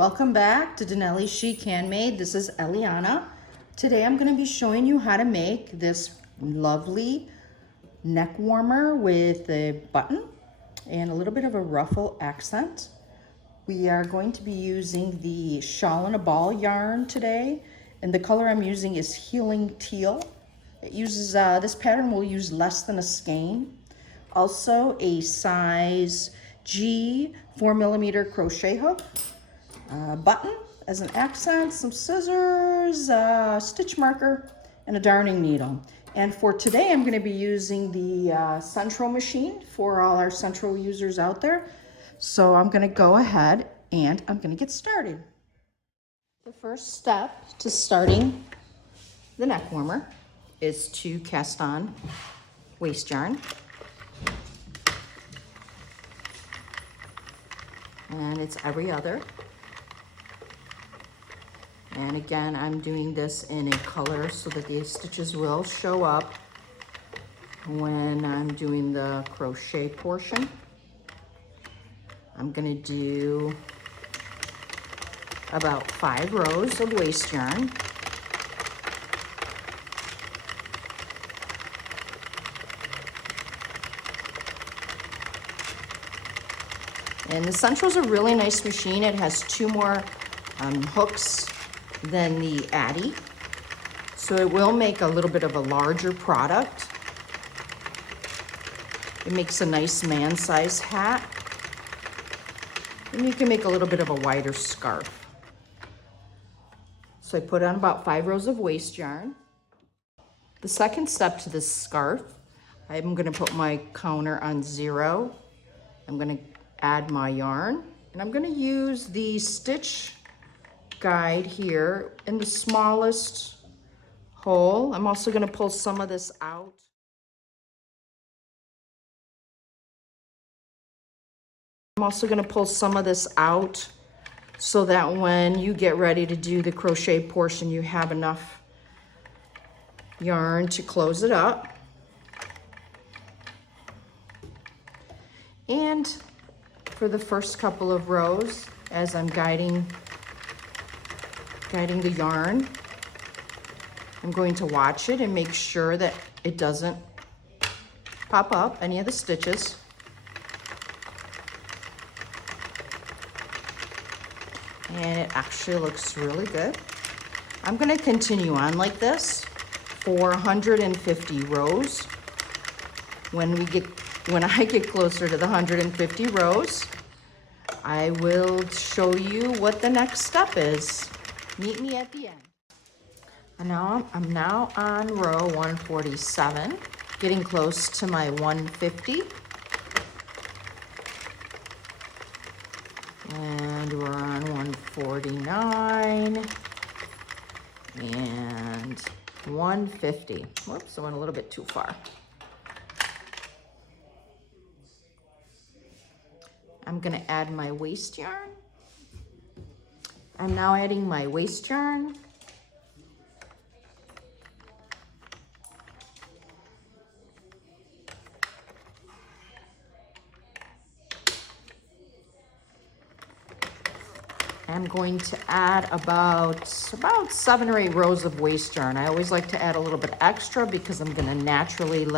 welcome back to Danelichic Handmade. This is Eliana. Today I'm going to be showing you how to make this lovely neck warmer with a button and a little bit of a ruffle accent. We are going to be using the shawl in a ball yarn today, and the color I'm using is Healing Teal. It uses, this pattern will use less than a skein. Also a size G 4mm crochet hook, button as an accent, some scissors, stitch marker, and a darning needle. And for today, I'm going to be using the Sentro machine for all our Sentro users out there. So I'm going to go ahead and I'm going to get started. The first step to starting the neck warmer is to cast on waste yarn. And it's every other. And again, I'm doing this in a color so that the stitches will show up when I'm doing the crochet portion. I'm gonna do about 5 rows of waste yarn. And the Sentro is a really nice machine. It has 2 more hooks than the Addi. So it will make a little bit of a larger product. It makes a nice man-size hat. And you can make a little bit of a wider scarf. So I put on about 5 rows of waste yarn. The second step to this scarf, I'm gonna put my counter on 0. I'm gonna add my yarn, and I'm going to use the stitch guide here in the smallest hole. I'm also going to pull some of this out. So that when you get ready to do the crochet portion, you have enough yarn to close it up. And for the first couple of rows, as I'm guiding the yarn, I'm going to watch it and make sure that it doesn't pop up any of the stitches. And it actually looks really good. I'm going to continue on like this for 150 rows. When I get closer to the 150 rows, I will show you what the next step is. Meet me at the end. And now I'm now on row 147, getting close to my 150. And we're on 149 and 150. Whoops, I went a little bit too far. I'm gonna add my waste yarn. I'm now adding my waste yarn. I'm going to add about 7 or 8 rows of waste yarn. I always like to add a little bit extra because I'm gonna naturally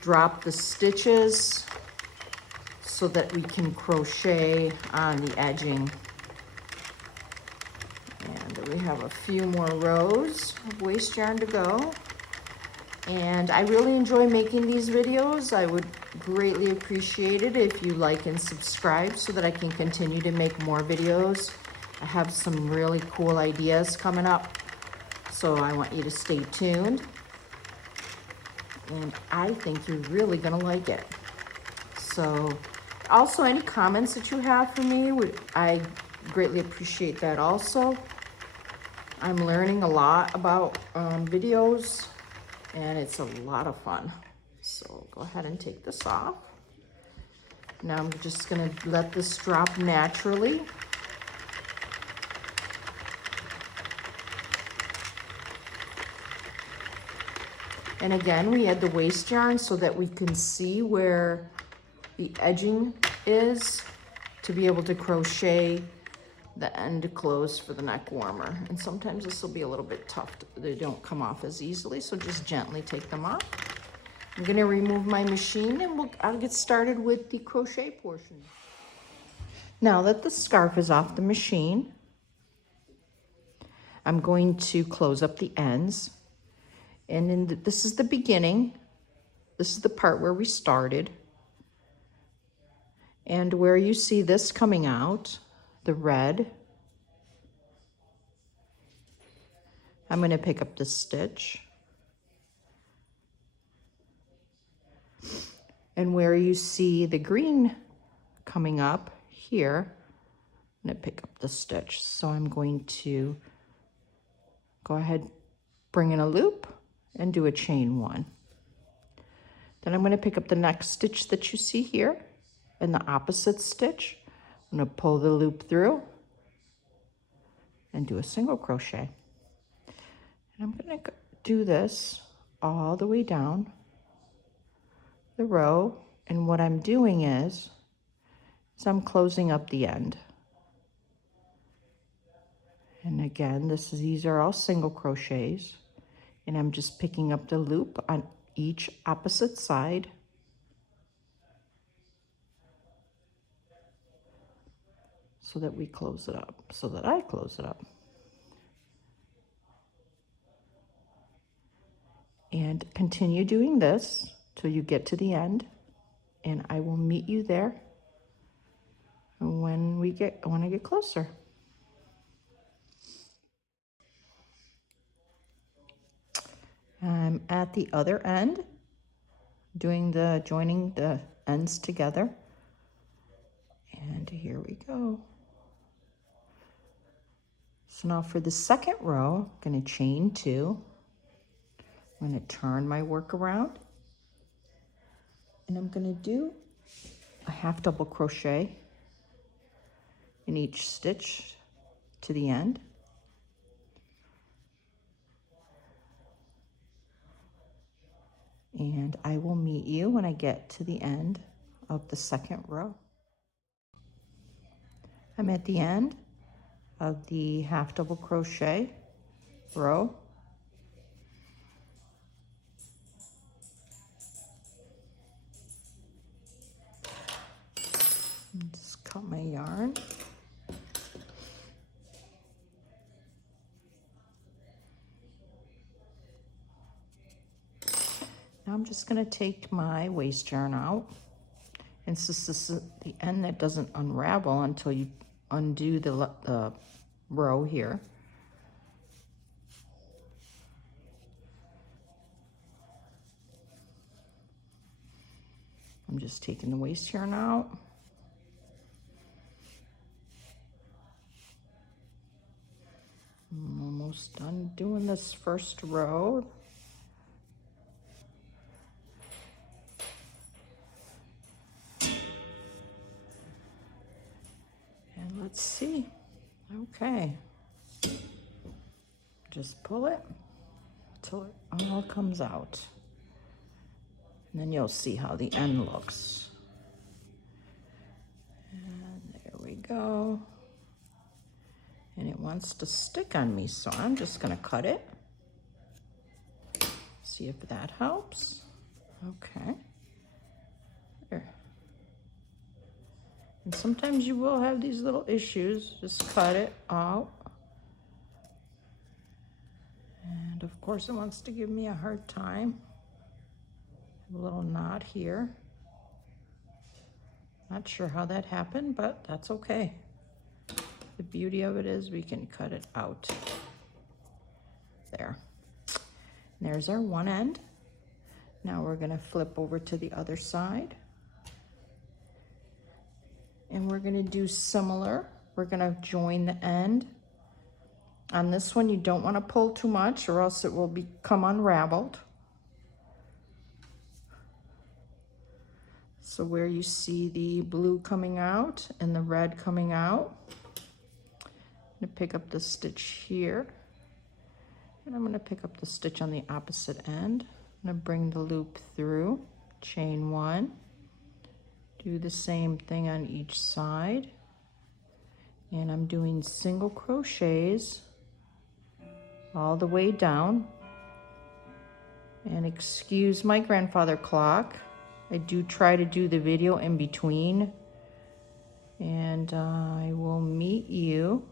drop the stitches so that we can crochet on the edging. And we have a few more rows of waste yarn to go. And I really enjoy making these videos. I would greatly appreciate it if you like and subscribe so that I can continue to make more videos. I have some really cool ideas coming up, so I want you to stay tuned. And I think you're really gonna like it. So, also, any comments that you have for me, I greatly appreciate that also. I'm learning a lot about videos, and it's a lot of fun. So go ahead and take this off. Now I'm just gonna let this drop naturally. And again, we add the waste yarn so that we can see where the edging is to be able to crochet the end closed for the neck warmer. And sometimes this will be a little bit tough. They don't come off as easily, so just gently take them off. I'm gonna remove my machine and I'll get started with the crochet portion. Now that the scarf is off the machine, I'm going to close up the ends. And this is the beginning. This is the part where we started. And where you see this coming out, the red, I'm going to pick up the stitch. And where you see the green coming up here, I'm going to pick up the stitch. So I'm going to go ahead, bring in a loop and do a chain one. Then I'm going to pick up the next stitch that you see here and the opposite stitch. I'm going to pull the loop through and do a single crochet. And I'm going to do this all the way down the row. And what I'm doing is I'm closing up the end. And again, these are all single crochets. And I'm just picking up the loop on each opposite side. So that we close it up, so that I close it up. And continue doing this till you get to the end, and I will meet you there when I get closer. I'm at the other end, joining the ends together. And here we go. So now for the second row, I'm going to chain 2. I'm going to turn my work around, and I'm going to do a half double crochet in each stitch to the end. And I will meet you when I get to the end of the second row. I'm at the end of the half double crochet row. Just cut my yarn. Now I'm just going to take my waste yarn out. And this is the end that doesn't unravel until you undo the row here. I'm just taking the waste yarn out. I'm almost done doing this first row. And let's see. Okay. Just pull it till it all comes out. And then you'll see how the end looks. And there we go. And it wants to stick on me, so I'm just going to cut it. See if that helps. Okay. There. And sometimes you will have these little issues. Just cut it out. And of course it wants to give me a hard time. A little knot here. Not sure how that happened, but that's okay. The beauty of it is we can cut it out. There. And there's our one end. Now we're going to flip over to the other side. And we're going to do similar. We're going to join the end. On this one, you don't want to pull too much or else it will become unraveled. So where you see the blue coming out and the red coming out, I'm going to pick up the stitch here. And I'm going to pick up the stitch on the opposite end. I'm going to bring the loop through, chain 1, do the same thing on each side, And I'm doing single crochets all the way down. And excuse my grandfather clock. I do try to do the video in between. And I will meet you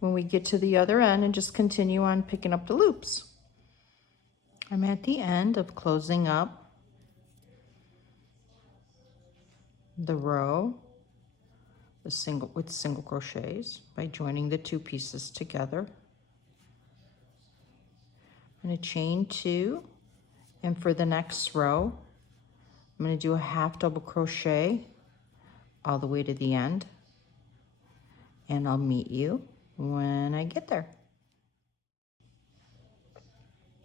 when we get to the other end and just continue on picking up the loops. I'm at the end of closing up the row with single crochets by joining the two pieces together. I'm going to chain 2, and for the next row I'm going to do a half double crochet all the way to the end, and I'll meet you when I get there.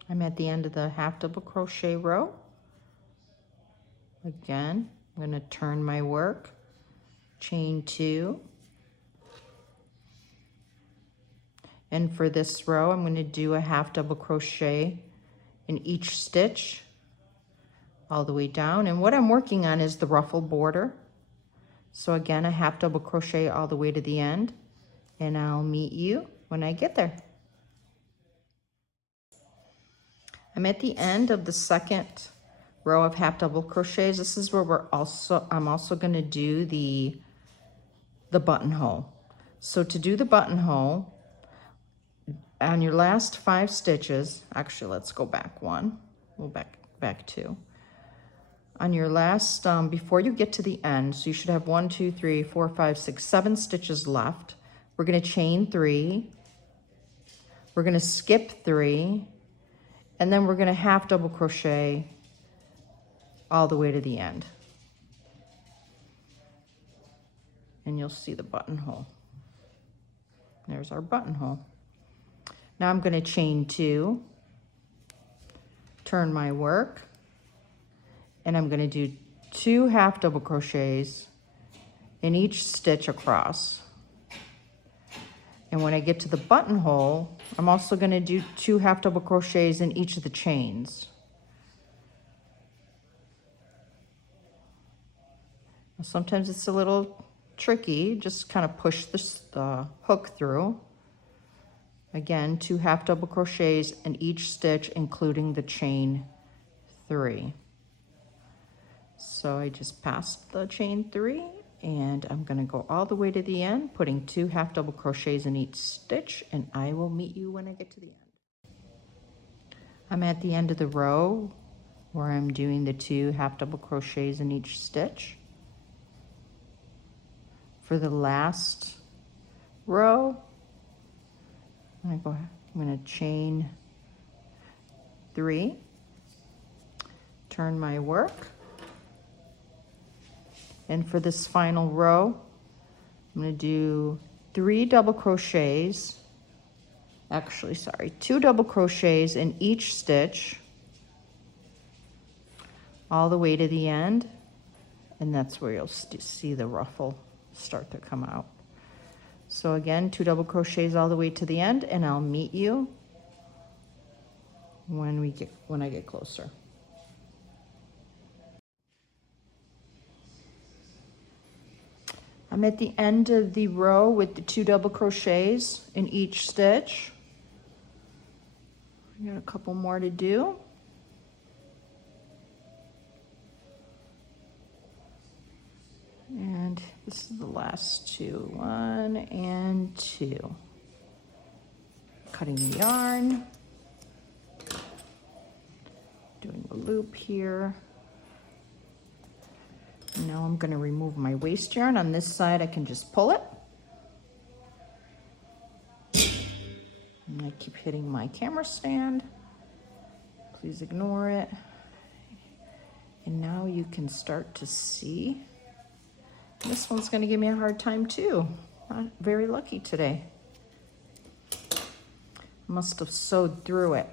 I'm at the end of the half double crochet row. Again, I'm going to turn my work, chain 2, and for this row I'm going to do a half double crochet in each stitch all the way down. And what I'm working on is the ruffle border. So again, a half double crochet all the way to the end, and I'll meet you when I get there. I'm at the end of the second row of half double crochets. This is where I'm also going to do the buttonhole. So to do the buttonhole, on your last 5 stitches, actually let's go back one, we'll back 2. On your last, before you get to the end, so you should have 1, 2, 3, 4, 5, 6, 7 stitches left. We're going to chain 3, we're going to skip 3, and then we're going to half double crochet all the way to the end. And you'll see the buttonhole. There's our buttonhole. Now I'm going to chain 2, turn my work, and I'm going to do 2 half double crochets in each stitch across. And when I get to the buttonhole, I'm also going to do 2 half double crochets in each of the chains. Sometimes it's a little tricky, just kind of push the hook through. Again, 2 half double crochets in each stitch, including the chain 3. So I just passed the chain 3, and I'm going to go all the way to the end, putting 2 half double crochets in each stitch, and I will meet you when I get to the end. I'm at the end of the row where I'm doing the 2 half double crochets in each stitch. For the last row, I'm going to chain 3, turn my work, and for this final row, I'm going to do 2 double crochets in each stitch all the way to the end, and that's where you'll see the ruffle start to come out. So again, 2 double crochets all the way to the end, and I'll meet you when I get closer. I'm at the end of the row with the 2 double crochets in each stitch. I got a couple more to do. And this is the last 2, 1 and 2. Cutting the yarn, doing the loop here. Now I'm going to remove my waste yarn. On this side, I can just pull it. And I keep hitting my camera stand. Please ignore it. And now you can start to see. This one's going to give me a hard time too. Not very lucky today. Must have sewed through it.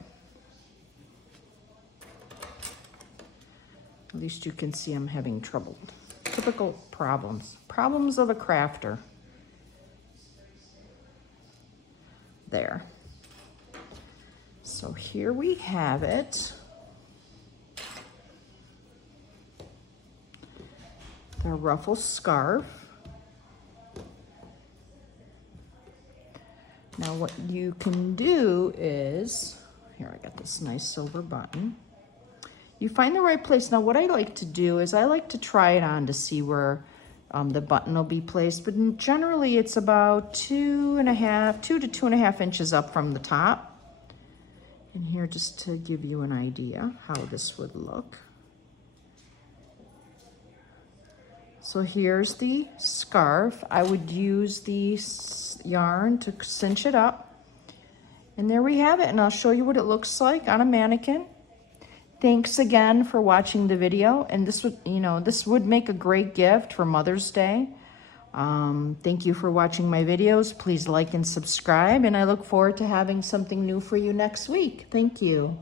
At least you can see I'm having trouble. Typical problems. Problems of a crafter. There. So here we have it. The ruffle scarf. what you can do is, here I got this nice silver button. You find the right place. Now what I like to do is I like to try it on to see where the button will be placed, but generally it's about 2 to 2.5 inches up from the top. And here, just to give you an idea how this would look. So here's the scarf. I would use the yarn to cinch it up. And there we have it, and I'll show you what it looks like on a mannequin. Thanks again for watching the video, and this would, this would make a great gift for Mother's Day. Thank you for watching my videos. Please like and subscribe, and I look forward to having something new for you next week. Thank you.